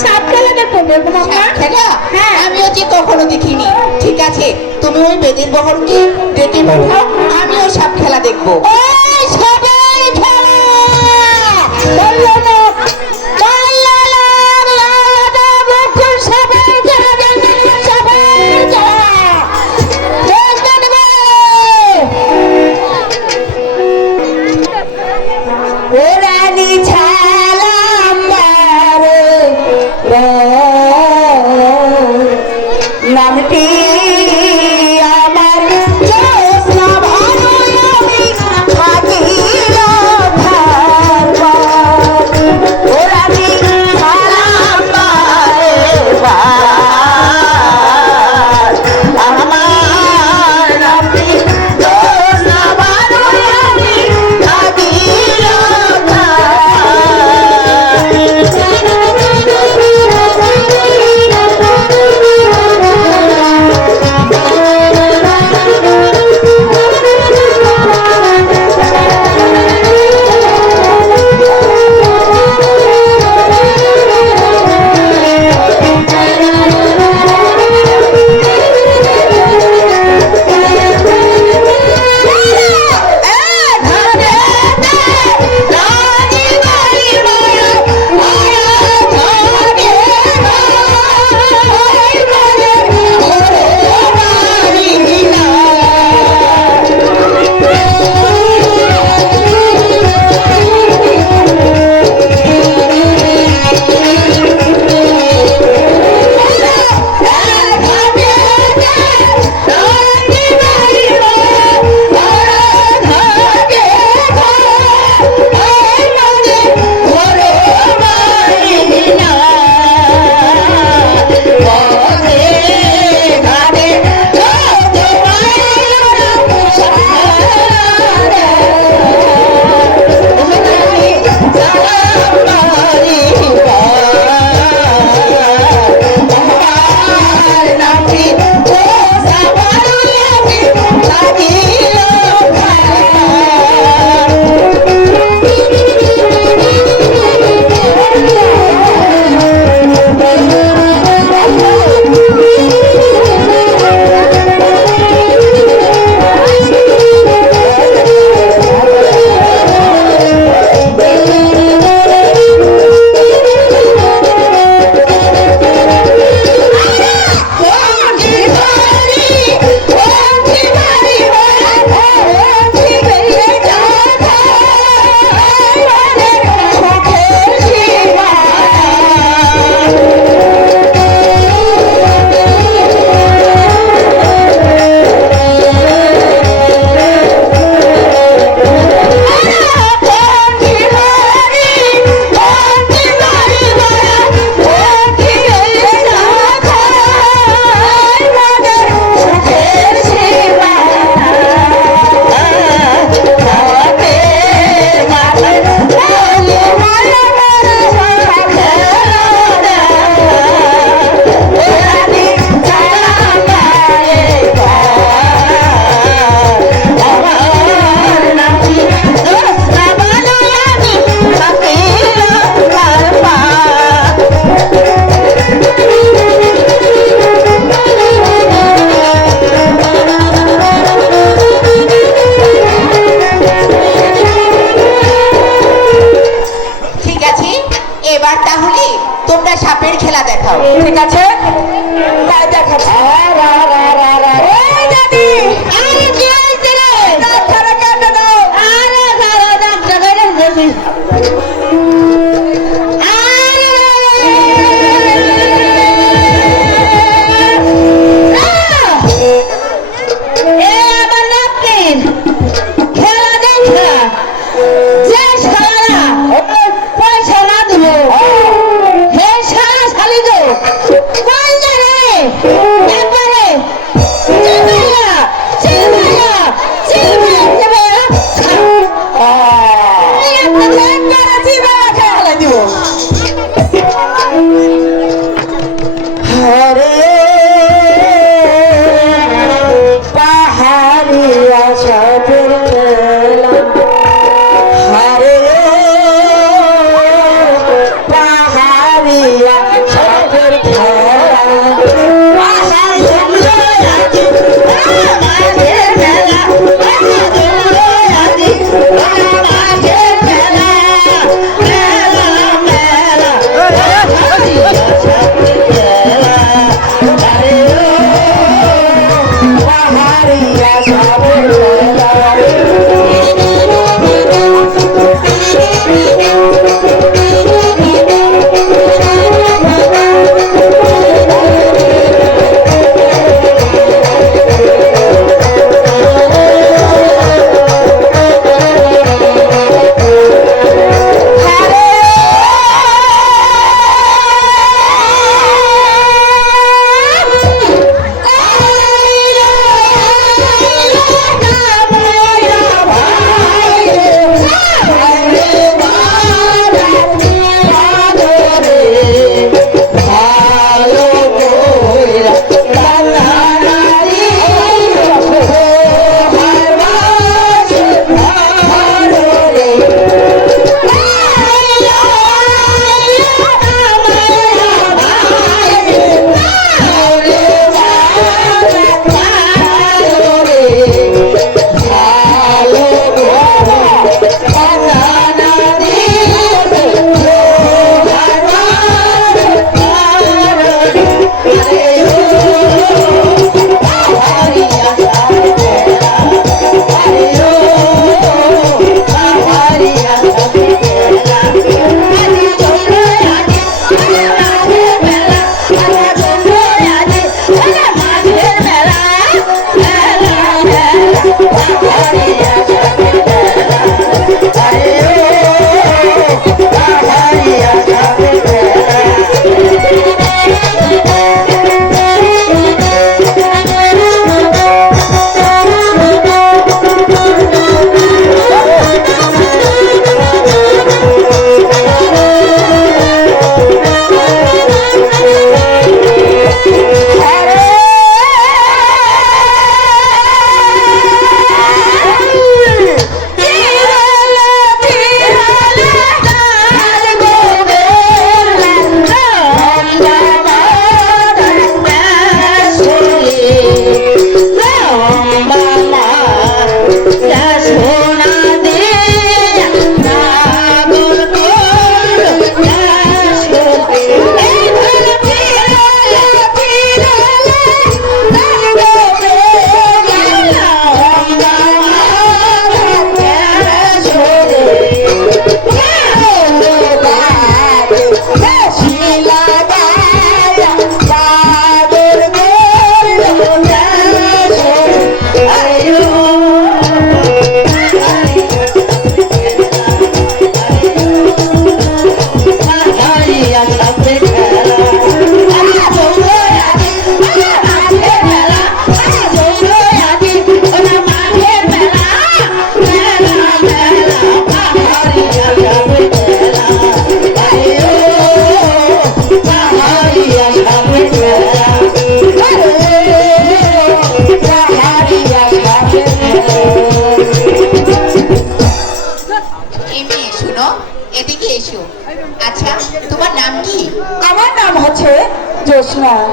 সাপ আচ্ছা, খেলা দেখো খেলা? আমি হচ্ছে কখনো দেখিনি। ঠিক আছে তুমি ওই বেদের বহরকে ডেকে বলো আমি ওই সাপ খেলা দেখব। সবাই খেলা!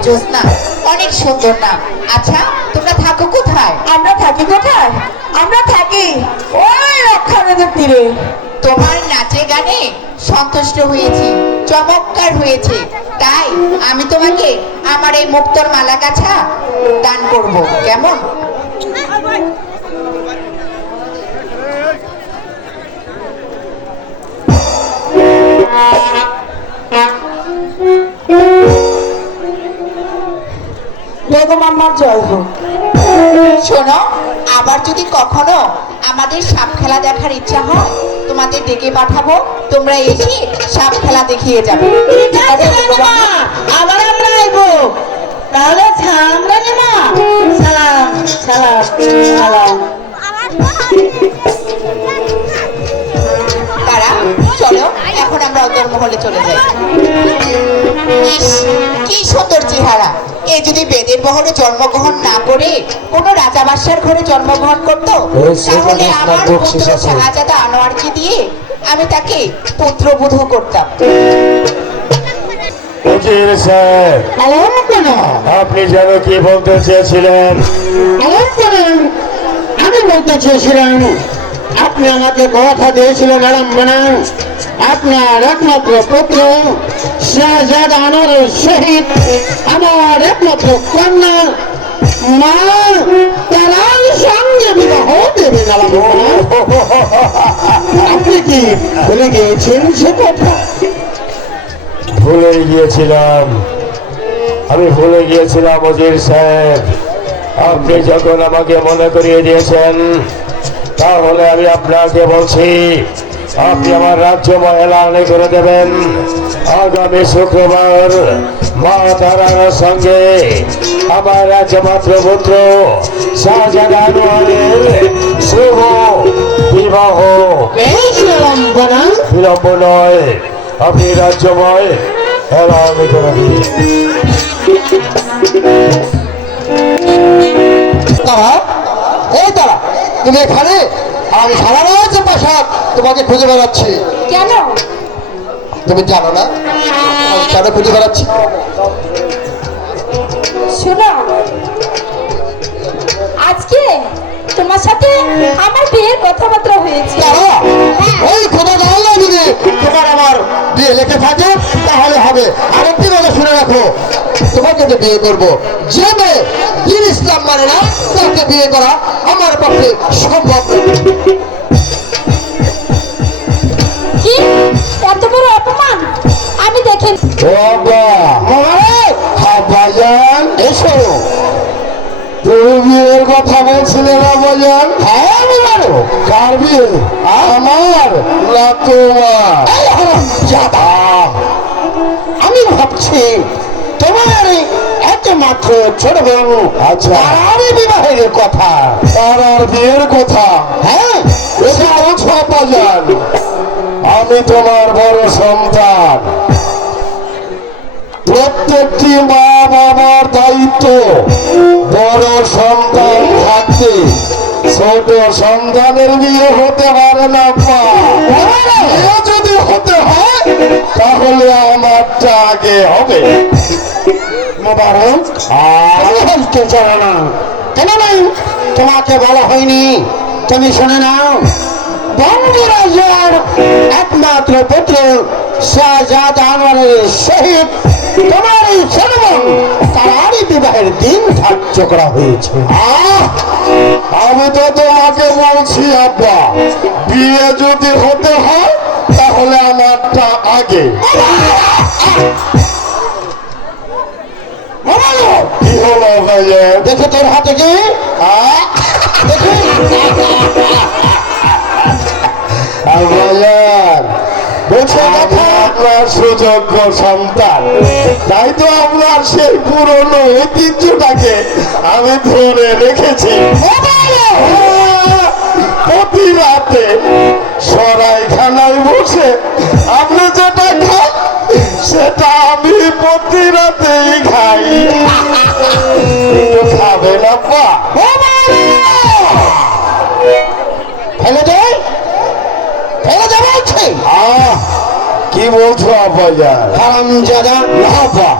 জ্যোৎস্না অনেক সুন্দর নাম। আচ্ছা তোমরা থাকো কোথায়? আমরা থাকি কোথায়? আমরা থাকি ওই রক্ষানদের তীরে। তোমার নাচে গানে সন্তুষ্ট হয়েছি চমৎকার হয়েছে। তাই আমি তোমাকে আমার এই মুক্তর মালা কাছা দান করব। কেমন? আমার জয় হোক শোনো আবার যদি কখনো আমাদের সাপ খেলা দেখার ইচ্ছা হয় তোমাদের ডেকে পাঠাবো তোমরা এসে সাপ খেলা দেখিয়ে যাবে। আবার আমরা আইবো। তাহলে আমরা নেমা সালাম সালাম সালাম আমরা অন্তর্মহলে চলে ইস, কি সুন্দর চেহারা। এ যদি বেদের বহরে জন্মগ্রহণ না করে কোনো রাজা বাদশার ঘরে জন্মগ্রহণ করত তাহলে আমার পুত্র শাহজাদা আনোয়ারকে দিয়ে আমি তাকে পুত্রবধূ করতাম। আপনি যেন কি বলতে চেয়েছিলেন? আমি বলতে চেয়েছিলাম আপনি আমাকে কথা দিয়েছিলেন ম্যাডাম ম্যাডাম আপনার একমাত্র পুত্র শাহজাদ আনোয়ারের সহিত আমার একমাত্র কন্যা মা তারার সঙ্গে বিবাহ দেবে আপনি কি ভুলে গিয়েছেন সে কথা ভুলে গিয়েছিলাম আমি ভুলে গিয়েছিলাম উজির সাহেব আপনি যখন আমাকে মনে করিয়ে দিয়েছেন তাহলে আমি আপনাকে বলছি আপনি আমার রাজ্য এলানে করে দেবেন। আগামী শুক্রবার মা তারার সঙ্গে আমার রাজ্যমাত্র পুত্র শাহজাহানের শুভ বিবাহ। বিলম্ব নয়, আপনি রাজ্যময় এলান করে দিন। তুমি এখানে? আমি সারা রাত বাসাত তোমাকে খুঁজে বেড়াচ্ছি। কেন? তুমি জানো না? কেন খুঁজে বেড়াচ্ছি? শোনো আজকে তোমার সাথে আমার বিয়ের কথাবার্তা হয়েছে। ওই খোদা দাঁড়ালে যদি তোমার আমার বিয়ে লেখে থাকে তাহলে হবে। আর একটি কথা শুনে রাখো তোমাকে তো বিয়ে করব যে মেয়ে দিন ইসলাম মানে না তাকে বিয়ে করা আমার পক্ষে সম্ভব কি? এত বড় অপমান? আমি দেখে ও এসো। তুমি বিয়ের কথা বলছিলে না হ্যাঁ আমি জানো কার বিয়ে? আমার না তোমার! আমি ভাবছি তোমার একমাত্র ছোট বোন আচ্ছা। তারারই বিবাহের কথা। তার আর বিয়ের কথা? হ্যাঁ আমি তোমার বড় সন্তান। প্রত্যেকটি মা বাবার দায়িত্ব। বড় সন্তান থাকতে ছোট সন্তানের বিয়ে হতে পারে না যদি হতে হয়, তাহলে আমারটা আগে হবে। কেন নাই? তোমাকে বলা হয়নি। তুমি শুনে নাও। একমাত্র পুত্র, শাহজাদ আনোয়ারের সহিত তোমার এই ছেলেমন তারই বিবাহের দিন ধার্য করা হয়েছে! আমি তো তোমাকে বলছি, আব্বা, বিয়ে যদি হতে হয়, তাহলে আমারটা আগে। কি হলো ভাইয়া? তোর হাতে কি? দেখি। বলছে আপনার সুযোগ্য সন্তান। তাই তো আপনার সেই পুরনো ঐতিহ্যটাকে আমি ধরে রেখেছি। প্রতি রাতে সরাইখানায় বসে আপনি যেটা খান সেটা আমি প্রতি রাতেই খাই। খাবেন আব্বা। কি বলছো আব্বাজান? হারাম জাদা লাফা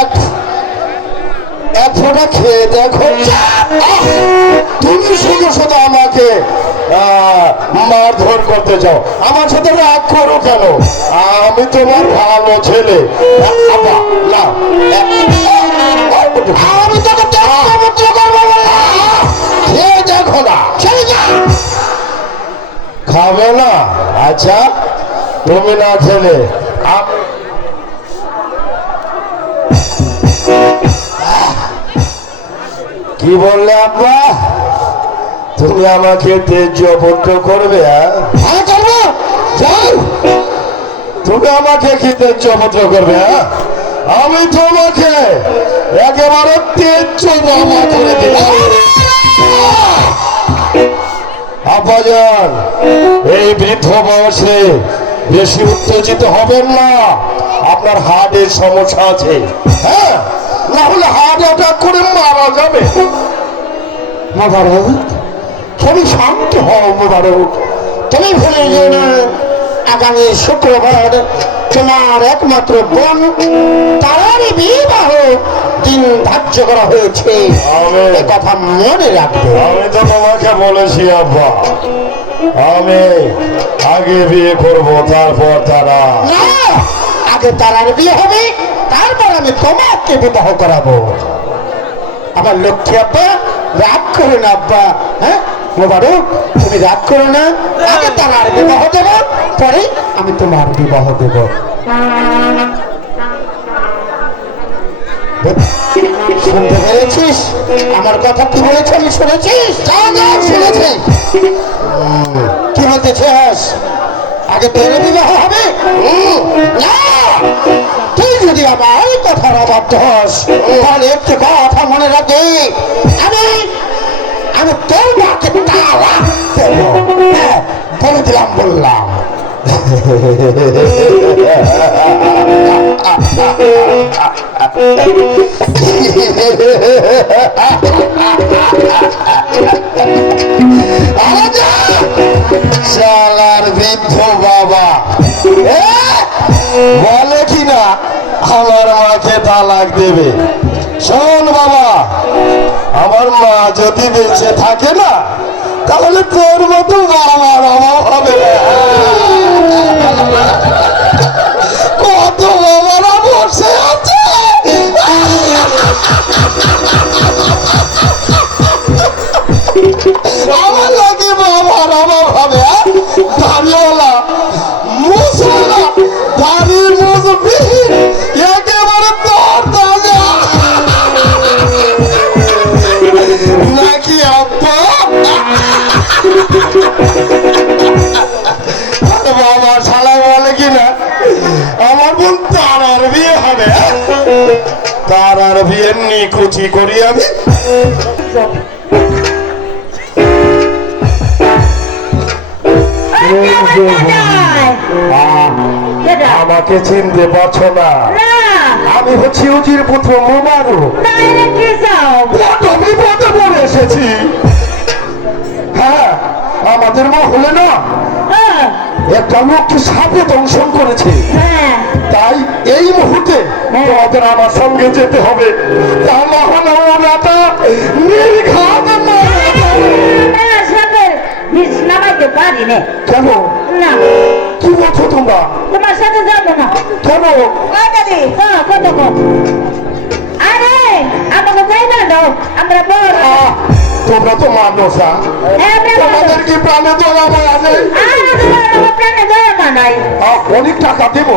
এক এক ফোঁটা খেয়ে দেখো। তুমি শুধু শুধু আমাকে মারধর করতে চাও। আমার সাথে রাগ করো কেন? আমি তোমার ভালো ছেলে। না আমি তোকে খেয়ে দেখো না। খাবে না? আচ্ছা। তুমি না আ- কি বললে আব্বা তুমি আমাকে তেজ পুত্র করবে হ্যাঁ? তুমি আমাকে কি তেজ পুত্র করবে? আমি তোমাকে একেবারে তেজ বাবা করে দিলাম আব্বাজান এই বৃদ্ধ বয়সে বেশি উত্তেজিত হবেন না। আপনার হার্টের সমস্যা আছে। হ্যাঁ না হলে হার্ট অ্যাটাক করে মারা যাবে। মোবারক, তুমি শান্ত হও, মোবারক। তুমি ভুলে যেও না আগামী শুক্রবার তোমার একমাত্র বোন তারারই বিবাহ দিন ধার্য করা হয়েছে। এ কথা মনে রাখবে। আমি তো তোমাকে বলেছি আব্বা। আমি আগে বিয়ে করব তারপর তারা। আগে তারার বিয়ে হবে তারপর আমি তোমাকে বিবাহ করাবো। আমার লক্ষ্মী আব্বা রাগ করো না আব্বা। হ্যাঁ মোবারক তুমি রাগ করো না আগে তারার বিবাহ দেব পরে আমি তোমার বিবাহ দেব। শুনতে পেরেছিস? আমার কথা কি বলেছে? আমি শুনেছিস যা যা শুনেছি কি বলতে চাস? আগে তোর বিবাহ হবে। না তুই যদি আমার কথার অবাধ্য হস তাহলে একটি কথা মনে রাখবি আমি আমি তোর মাকে হ্যাঁ, বলে দিলাম বললাম। শালার বৃদ্ধ বাবা। বলে কি না? আমার মাকে তালাক দেবে। শোন বাবা, আমার মা যদি বেঁচে থাকে না তাহলে তোর মতো মারামার অভাব হবে। কত বাবারা বসে আছে তারার বিয়ে নিকুচি করি আমি। আমাকে চিনতে পারছ না। আমি হচ্ছি উজির পুত্র মোমারু। কত বিপদে পড়ে এসেছি। হ্যাঁ আমাদের মহলে না। একটা লোককে সাপে দংশন করেছে। তোমাদের আমার সঙ্গে যেতে হবে। তা না হলে ওনাটা নির্ঘাত মারা যাবে। নামাইতে পারি না। কেন? না। কি বলছো তোমরা? তোমার সাথে যাব না। কেন? ওই দাদি হ্যাঁ কত কম আরে আমাকে যাই না দাও। আমরা বড় আহ, তোমরা তো মানুষ। আমরা বড়। তোমাদের কি প্রাণে দোলা আছে আরে তোমার আমার প্রাণে দয়া মানাই আহ, অনেক টাকা দেবো।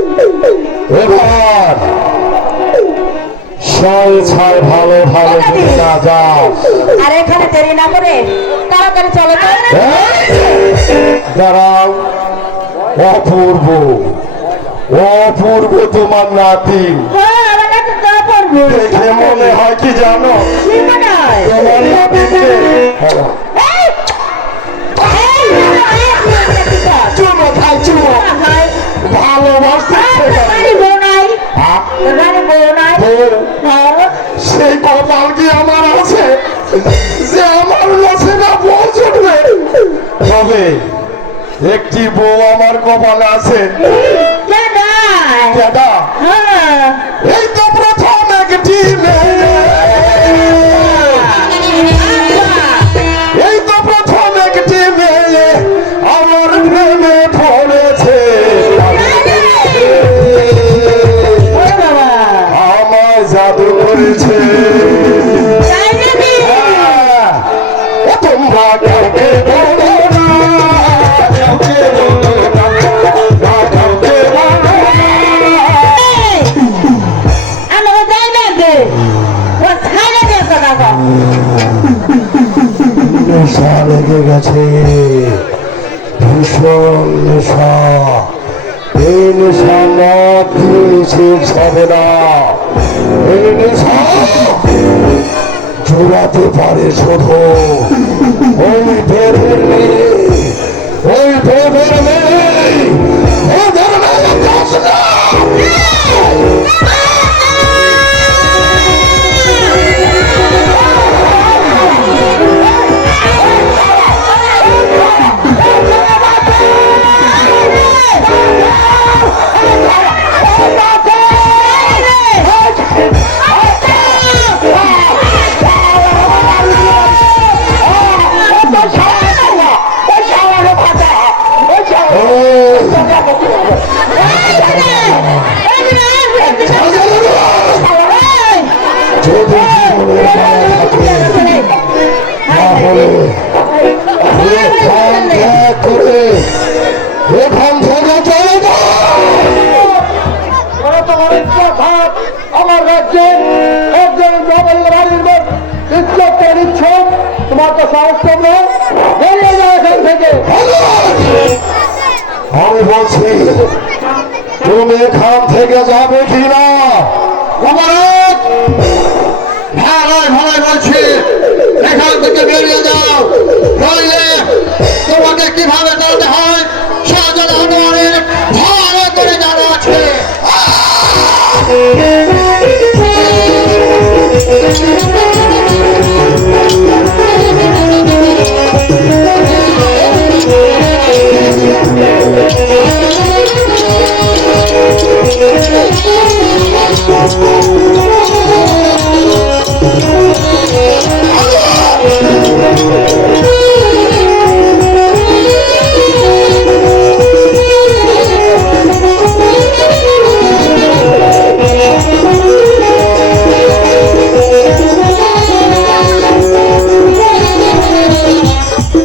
ছয় ছয় ভালো ভালো না যাস আর এখানে দেরি না করে তাড়াতাড়ি চলো দাঁড়াও। অপূর্ব। অপূর্ব তোমার নাতি। হ্যাঁ, দেখে মনে হয় কি জানো? হয় তোমার নাতিকে? চুমো খাই চুমো। ভালোবাসতে এই, তোর বাড়ি বউ নাই? তোর বাড়ি বউ নাই? হ্যাঁ। সেই কপাল কি আমার আছে। যে আমার কাছে না পৌঁছবে তবে একটি বউ আমার কপালে আছে? দাদা হ্যাঁ। এই তো প্রথম একটি মেয়ে। জোড়াতে পারে শুধু থেকে যাবে কি না মহারাজ ভালোই ভালোই বলছি এখান থেকে বেরিয়ে যাও নইলে তোমাকে কীভাবে চলতে হয় শাহজাহান আনোয়ারের ভালো করে জানা আছে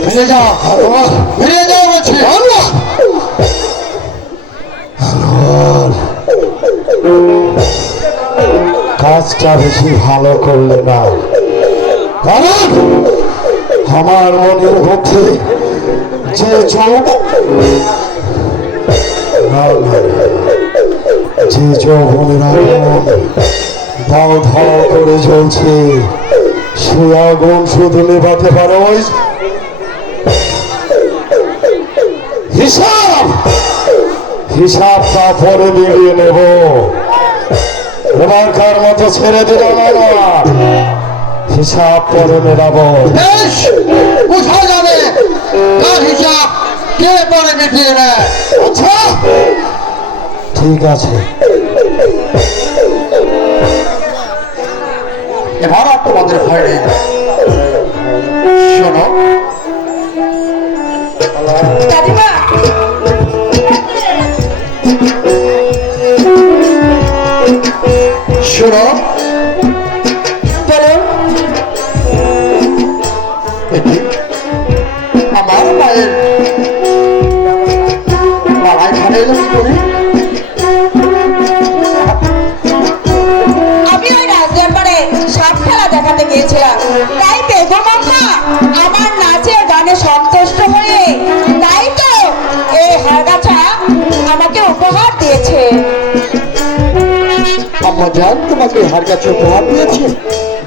বেরিয়ে যাও বেরিয়ে যাও কাজটা বেশি ভালো করলে না। আমার মনের মধ্যে যে চোখ যে যৌবনের আগুন ধাও করে জ্বলছে, সে আগুন শুধু নেভাতে পারো হিসাব। হিসাবটা পরে মিলিয়ে নেব। এবারকার মতো ছেড়ে দিল হিসাব পরে মেলাবো। বেশ বোঝা যাবে। তার হিসাব কে পরে মিটিয়ে নেয়? আচ্ছা। ঠিক আছে। এবার তোমাদের ভয় নেই। তোমাকে হার কাছে উপহার দিয়েছে?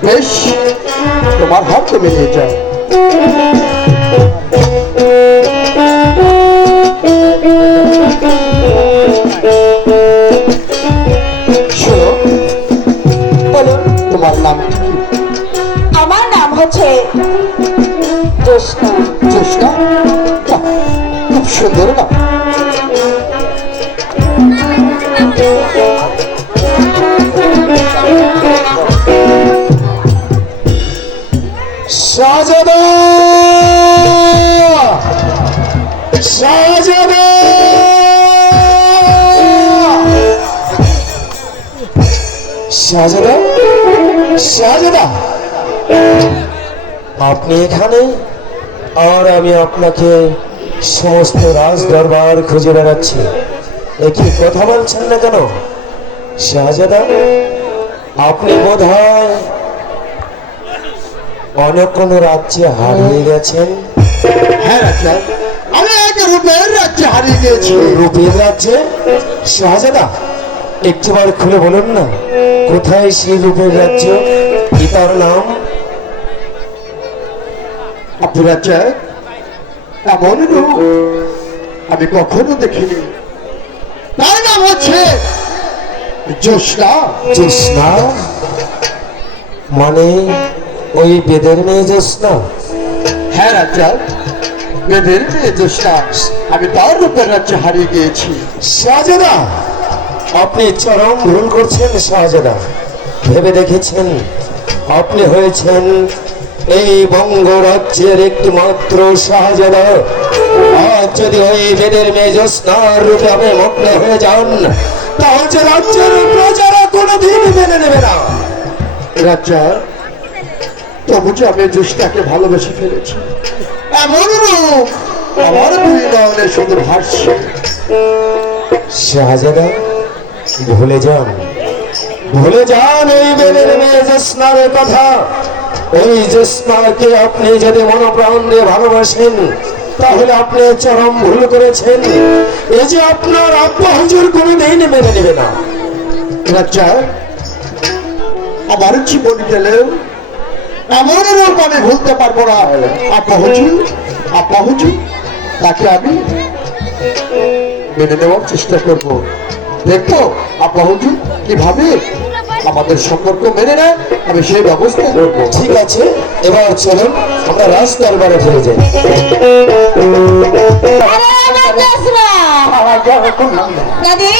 বেশ তোমার হাত তুমি নিয়ে যাও তোমার নাম আমার নাম হচ্ছে জ্যোৎস্না। জ্যোৎস্না? খুব সুন্দর না শাহজাদা? শাহজাদা? আপনি এখানে? আর আমি আপনাকে সমস্ত রাজ দরবার খুঁজে বেড়াচ্ছি। একই কথা বলছেন না কেন? শাহজাদা আপনি বোধ হয় অনেক কোনো রাজ্যে হারিয়ে গেছেন? হ্যাঁ রাজা। আমি এক রূপের রাজ্যে হারিয়ে গিয়েছি। রূপের রাজ্যে? শাহজাদা একটিবার খুলে বলুন না। কোথায় সেই রূপের রাজ্য? কি তার নাম এমন রূপ? আমি কখনো দেখিনি। তার নাম হচ্ছে জ্যোৎস্না। জ্যোৎস্না? মানে ওই বেদের মেয়ে জ্যোৎস্না? হ্যাঁ রাজা মেয়েদের মেয়ে জ্যোৎস্না। আমি তার রূপের রাজ্যে হারিয়ে গিয়েছি। শাহজাদা আপনি চরম ভুল করছেন শাহজাদা। ভেবে দেখেছেন? আপনি হয়েছেন এই বঙ্গরাজ্যের একটি মাত্র শাহজাদা। আর যদি ওই বেদের মেয়ে জ্যোৎস্নার রূপে আপনি মগ্ন হয়ে যান তাহলে রাজ্যের প্রজারা কোনোদিন মেনে নেবে না। রাজা তবু যে আমি জ্যোৎস্নাকে ভালোবেসে ফেলেছি এমন রূপ! আমার দুই নয়নে সুন্দর ভাসছে শাহজাদা ভুলে যান। ভুলে যান এই বেদের মেয়ে জ্যোৎস্নার কথা। ওই জ্যোৎস্নাকে আপনি যদি মনপ্রাণ দিয়ে ভালোবাসেন, তাহলে আপনি চরম ভুল করেছেন। এই যে আপনার আব্বা হুজুর কোনোদিন মেনে নেবে না। রাজা, আমার জীবন গেলেও এমন রূপ আমি ভুলতে পারব না। আপা হুজুর আপা হুজুর, তাকে আমি মেনে নেওয়ার চেষ্টা করব। দেখো আপা হুজুর কীভাবে আমাদের সম্পর্ক মেনে নেয় আমি সেই ব্যবস্থা করব। ঠিক আছে এবার চলুন আমরা রাজ দরবারে ফিরে যাই। দাদি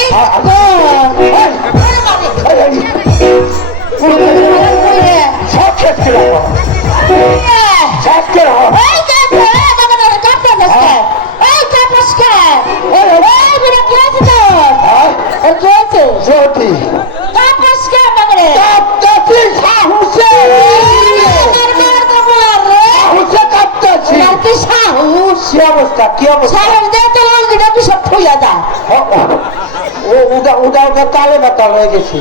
উদা উদা বাতাল হয়ে গেছি।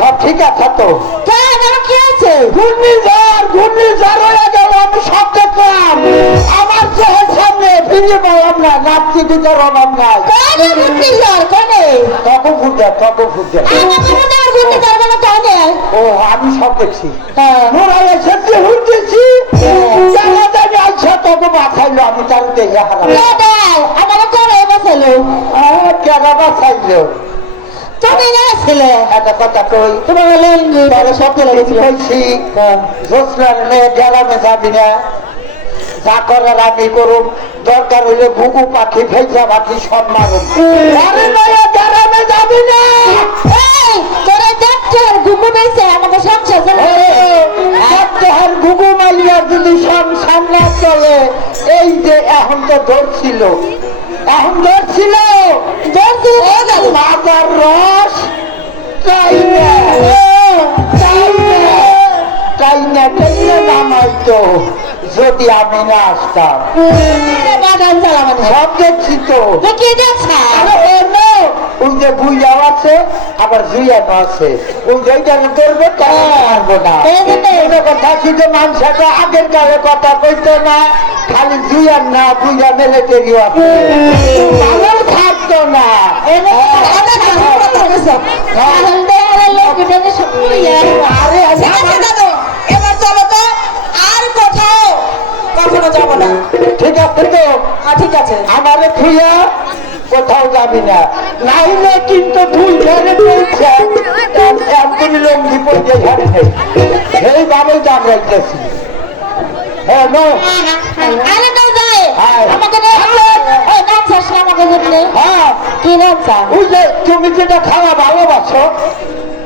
সব ঠিক আছে তো? ঘূর্ণিঝড় ঘূর্ণিঝড় হয়ে গেল আমি সব দেখলাম আমার চোখের সামনে ফিরে পেলাম না। তখন ফুটে তখন ফুটে। ও আমি সব দেখছি। মোরা এসেছি আমি তার দেখে হারাম? আমার বসালো। তুমি না ছিলে? একটা কথা কই? তোমার লঙ্গি তাহলে সব লেগেছিল। বলছি জোসলার মেয়ে গ্রামে যাবি না। যা করার আমি করুম। দরকার হইলে ঘুঘু পাখি ফেঁচা পাখি সব মারুম। আরে যাবি না। তোরা যাচ্ছে পেয়েছে আমাকে সংসার। সপ্তাহের ঘুঘু মালিয়া যদি সব সামলা চলে এই যে এখন তো ধরছিল এখন ছিল। ধরছি রে দাদু। মাজার রস। কাইনা কাইনা চাই না। চাই না নামাইতো যদি আমি না আসতাম। সব দেখছি তো তো কি দেখছা? আরে ওই যে বুইয়াও আছে আবার জুইয়ানো আছে। ওই যেটা করবে পারব না? এই জন্যে। কোনো কথা শুধু মানুষটা আগের কালে কথা কইতো না খালি জুইয়ার না বুইয়া মিলিটারিও আছে। ভালো থাকতো না। এই যাব না। ঠিক আছে তো ঠিক আছে। আমারে থুইয়া কোথাও যাবি না। নাইলে কিন্তু তুই লঙ্গি এইভাবে দাম রাখতেছি। হ্যাঁ নো। আরে যায় আমাকে হ্যাঁ। তুমি যেটা খাওয়া ভালোবাসো।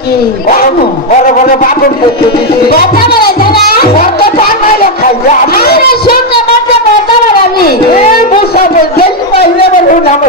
কি? বড় বড় বাপন করতে দিছি ব্যথা বাড়াইছে না কত টাকা খাই আমি আরে শুনতে পাচ্ছে ব্যথা বাড়াবি এই বুঝাবে যেই মাইলে বলে নাম